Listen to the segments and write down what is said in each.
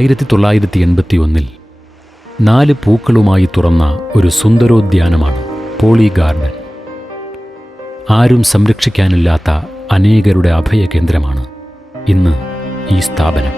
1981 4 പൂക്കളുമായി തുറന്ന ഒരു സുന്ദരോദ്യാനമാണ് poly garden. ആരും സംരക്ഷിക്കാനില്ലാത്ത അനേകരുടെ അഭയകേന്ദ്രമാണ് ഇന്ന് ഈ സ്ഥാപനം.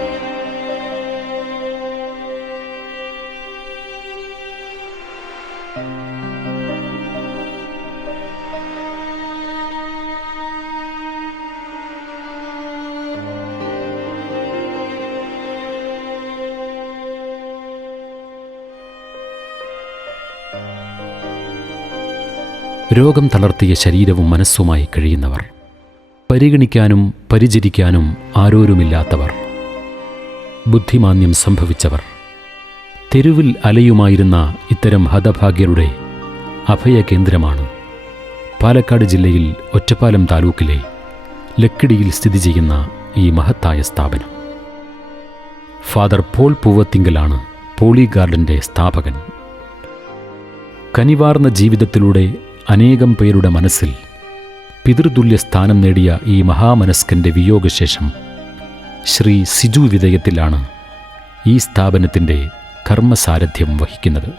രോഗം തളർത്തിയ ശരീരവും മനസ്സുമായി കഴിയുന്നവർ, പരിഗണിക്കാനും പരിചരിക്കാനും ആരോരുമില്ലാത്തവർ, ബുദ്ധിമാന്ദ്യം സംഭവിച്ചവർ, തെരുവിൽ അലയുമായിരുന്ന ഇത്തരം ഹതഭാഗ്യരുടെ അഭയകേന്ദ്രമാണ് പാലക്കാട് ജില്ലയിൽ ഒറ്റപ്പാലം താലൂക്കിലെ ലക്കിടിയിൽ സ്ഥിതി ചെയ്യുന്ന ഈ മഹത്തായ സ്ഥാപനം. ഫാദർ പോൾ പൂവത്തിങ്കലാണ് പോളി ഗാർഡൻ്റെ സ്ഥാപകൻ. കനിവാർന്ന ജീവിതത്തിലൂടെ അനേകം പേരുടെ മനസ്സിൽ പിതൃതുല്യ സ്ഥാനം നേടിയ ഈ മഹാമനസ്കൻ്റെ വിയോഗശേഷം ശ്രീ സിജു വിധേയത്തിലാണ് ഈ സ്ഥാപനത്തിൻ്റെ കർമ്മസാരഥ്യം വഹിക്കുന്നത്.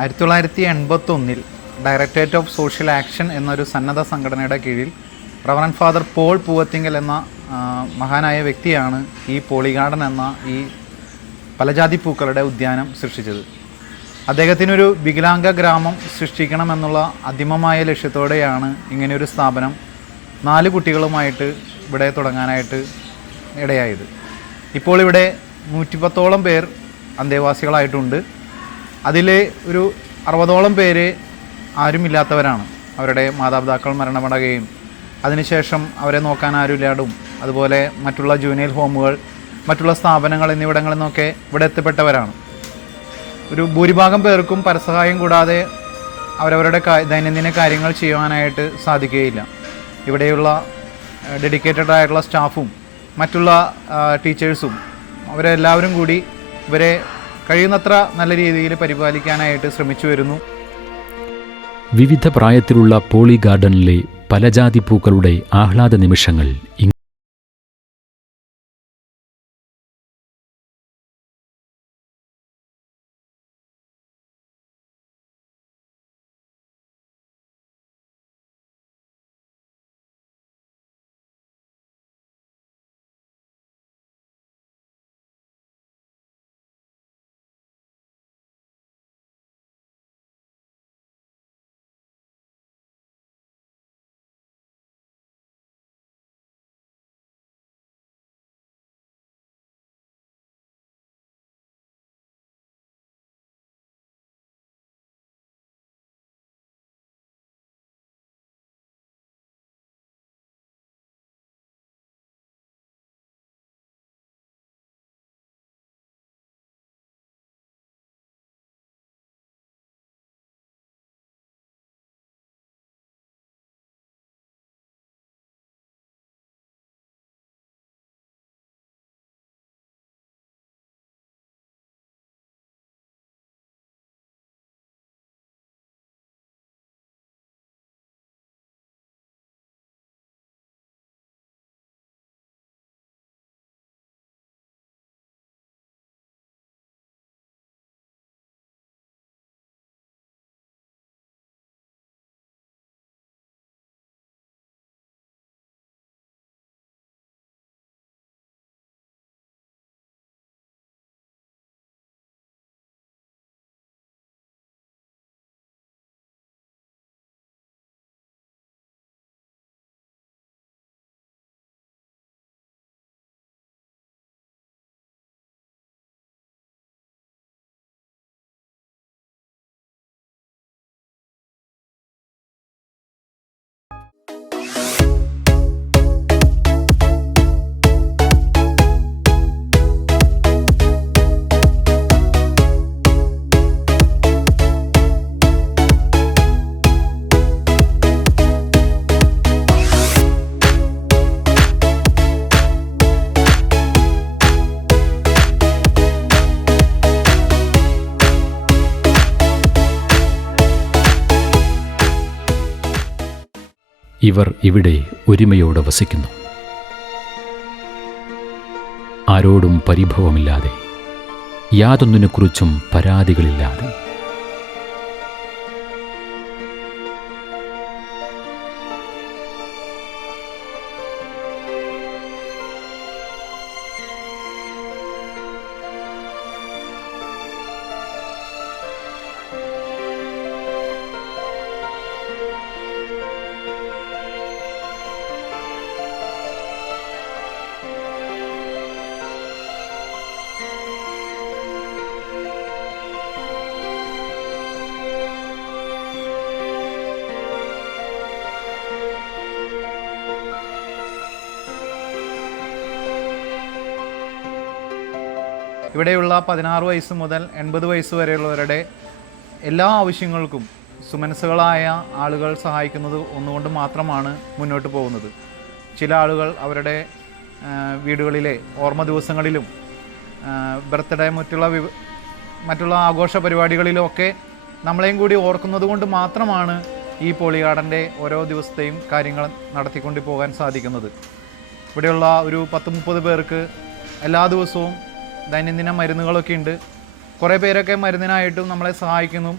1981 ഡയറക്ടറേറ്റ് ഓഫ് സോഷ്യൽ ആക്ഷൻ എന്നൊരു സന്നദ്ധ സംഘടനയുടെ കീഴിൽ റവറൻഡ് ഫാദർ പോൾ പൂവത്തിങ്കൽ എന്ന മഹാനായ വ്യക്തിയാണ് ഈ പോളി ഗാർഡൻ എന്ന ഈ പലജാതി പൂക്കളുടെ ഉദ്യാനം സൃഷ്ടിച്ചത്. അദ്ദേഹത്തിനൊരു വികലാംഗ ഗ്രാമം സൃഷ്ടിക്കണമെന്നുള്ള അന്തിമമായ ലക്ഷ്യത്തോടെയാണ് ഇങ്ങനെയൊരു സ്ഥാപനം 4 കുട്ടികളുമായിട്ട് ഇവിടെ തുടങ്ങാനായിട്ട് ഇടയായത്. ഇപ്പോൾ ഇവിടെ 110ഓളം പേർ അന്തേവാസികളായിട്ടുണ്ട്. അതിൽ ഒരു 60ഓളം പേര് ആരുമില്ലാത്തവരാണ്. അവരുടെ മാതാപിതാക്കൾ മരണമടയുകയും അതിനുശേഷം അവരെ നോക്കാൻ ആരുമില്ലാതും, അതുപോലെ മറ്റുള്ള ജൂനിയർ ഹോമുകൾ, മറ്റുള്ള സ്ഥാപനങ്ങൾ എന്നിവിടങ്ങളിൽ നിന്നൊക്കെ ഇവിടെ എത്തിപ്പെട്ടവരാണ്. ഒരു ഭൂരിഭാഗം പേർക്കും പരസഹായം കൂടാതെ അവരവരുടെ ദൈനംദിന കാര്യങ്ങൾ ചെയ്യുവാനായിട്ട് സാധിക്കുകയില്ല. ഇവിടെയുള്ള ഡെഡിക്കേറ്റഡ് ആയിട്ടുള്ള സ്റ്റാഫും മറ്റുള്ള ടീച്ചേഴ്സും അവരെല്ലാവരും കൂടി ഇവരെ കഴിയുന്നത്ര നല്ല രീതിയിൽ പരിപാലിക്കാനായിട്ട് ശ്രമിച്ചു വരുന്നു. വിവിധ പ്രായത്തിലുള്ള പോളി ഗാർഡനിലെ പലജാതി പൂക്കളുടെ ആഹ്ലാദ നിമിഷങ്ങൾ ഇവർ ഇവിടെ ഒരുമയോടെ വസിക്കുന്നു. ആരോടും പരിഭവമില്ലാതെ, യാതൊന്നിനെക്കുറിച്ചും പരാതികളില്ലാതെ. ഇവിടെയുള്ള 16 വയസ്സ് മുതൽ 80 വയസ്സ് വരെയുള്ളവരുടെ എല്ലാ ആവശ്യങ്ങൾക്കും സുമനസ്സുകളായ ആളുകൾ സഹായിക്കുന്നത് ഒന്നുകൊണ്ട് മാത്രമാണ് മുന്നോട്ട് പോകുന്നത്. ചില ആളുകൾ അവരുടെ വീടുകളിലെ ഓർമ്മ ദിവസങ്ങളിലും ബർത്ത്ഡേ മറ്റുള്ള ആഘോഷ പരിപാടികളിലും ഒക്കെ നമ്മളെയും കൂടി ഓർക്കുന്നത് കൊണ്ട് മാത്രമാണ് ഈ പോളി ഗാർഡൻ്റെ ഓരോ ദിവസത്തെയും കാര്യങ്ങൾ നടത്തിക്കൊണ്ട് പോകാൻ സാധിക്കുന്നത്. ഇവിടെയുള്ള ഒരു 10-30 പേർക്ക് എല്ലാ ദിവസവും ദൈനംദിന മരുന്നുകളൊക്കെ ഉണ്ട്. കുറേ പേരൊക്കെ മരുന്നിനായിട്ടും നമ്മളെ സഹായിക്കുന്നു.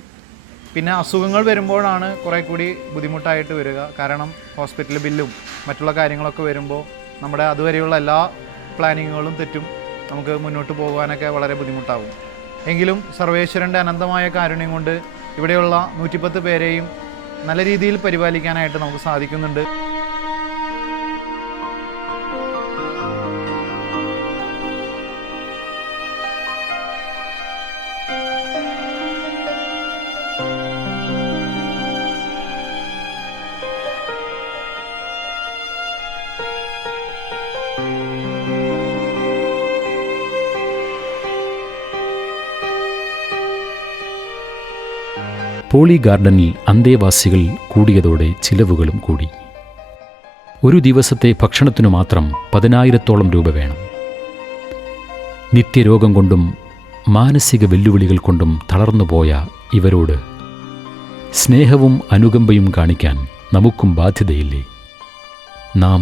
പിന്നെ അസുഖങ്ങൾ വരുമ്പോഴാണ് കുറേ കൂടി ബുദ്ധിമുട്ടായിട്ട് വരിക. കാരണം ഹോസ്പിറ്റൽ ബില്ലും മറ്റുള്ള കാര്യങ്ങളൊക്കെ വരുമ്പോൾ നമ്മുടെ അതുവരെയുള്ള എല്ലാ പ്ലാനിങ്ങുകളും തെറ്റും. നമുക്ക് മുന്നോട്ട് പോകാനൊക്കെ വളരെ ബുദ്ധിമുട്ടാകും. എങ്കിലും സർവേശ്വരൻ്റെ അനന്തമായ കാരുണ്യം കൊണ്ട് ഇവിടെയുള്ള 110 പേരെയും നല്ല രീതിയിൽ പരിപാലിക്കാനായിട്ട് നമുക്ക് സാധിക്കുന്നുണ്ട്. പോളി ഗാർഡനിൽ അന്തേവാസികൾ കൂടിയതോടെ ചിലവുകളും കൂടി. ഒരു ദിവസത്തെ ഭക്ഷണത്തിനു മാത്രം 10,000-ഓളം രൂപ വേണം. നിത്യരോഗം കൊണ്ടും മാനസിക വെല്ലുവിളികൾ കൊണ്ടും തളർന്നുപോയ ഇവരോട് സ്നേഹവും അനുകമ്പയും കാണിക്കാൻ നമുക്കും ബാധ്യതയില്ലേ? നാം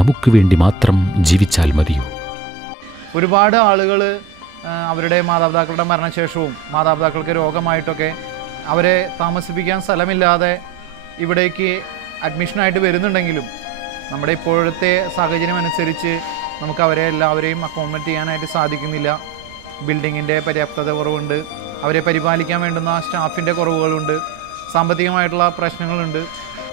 നമുക്ക് വേണ്ടി മാത്രം ജീവിച്ചാൽ മതിയോ? ഒരുപാട് ആളുകൾ അവരുടെ മാതാപിതാക്കളുടെ മരണശേഷവും മാതാപിതാക്കൾക്ക് രോഗമായിട്ടൊക്കെ അവരെ താമസിപ്പിക്കാൻ സ്ഥലമില്ലാതെ ഇവിടേക്ക് അഡ്മിഷനായിട്ട് വരുന്നുണ്ടെങ്കിലും നമ്മുടെ ഇപ്പോഴത്തെ സാഹചര്യം അനുസരിച്ച് നമുക്ക് അവരെ എല്ലാവരെയും അക്കോമഡേറ്റ് ചെയ്യാനായിട്ട് സാധിക്കുന്നില്ല. ബിൽഡിങ്ങിൻ്റെ പര്യാപ്തത കുറവുണ്ട്, അവരെ പരിപാലിക്കാൻ വേണ്ടുന്ന സ്റ്റാഫിൻ്റെ കുറവുകളുണ്ട്, സാമ്പത്തികമായിട്ടുള്ള പ്രശ്നങ്ങളുണ്ട്.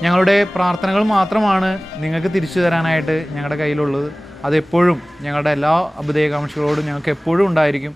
ഞങ്ങളുടെ പ്രാർത്ഥനകൾ മാത്രമാണ് നിങ്ങൾക്ക് തിരിച്ചു തരാനായിട്ട് ഞങ്ങളുടെ കയ്യിലുള്ളത്. അതെപ്പോഴും ഞങ്ങളുടെ എല്ലാ അഭ്യുദയകാംക്ഷികളോടും ഞങ്ങൾക്ക് എപ്പോഴും ഉണ്ടായിരിക്കും.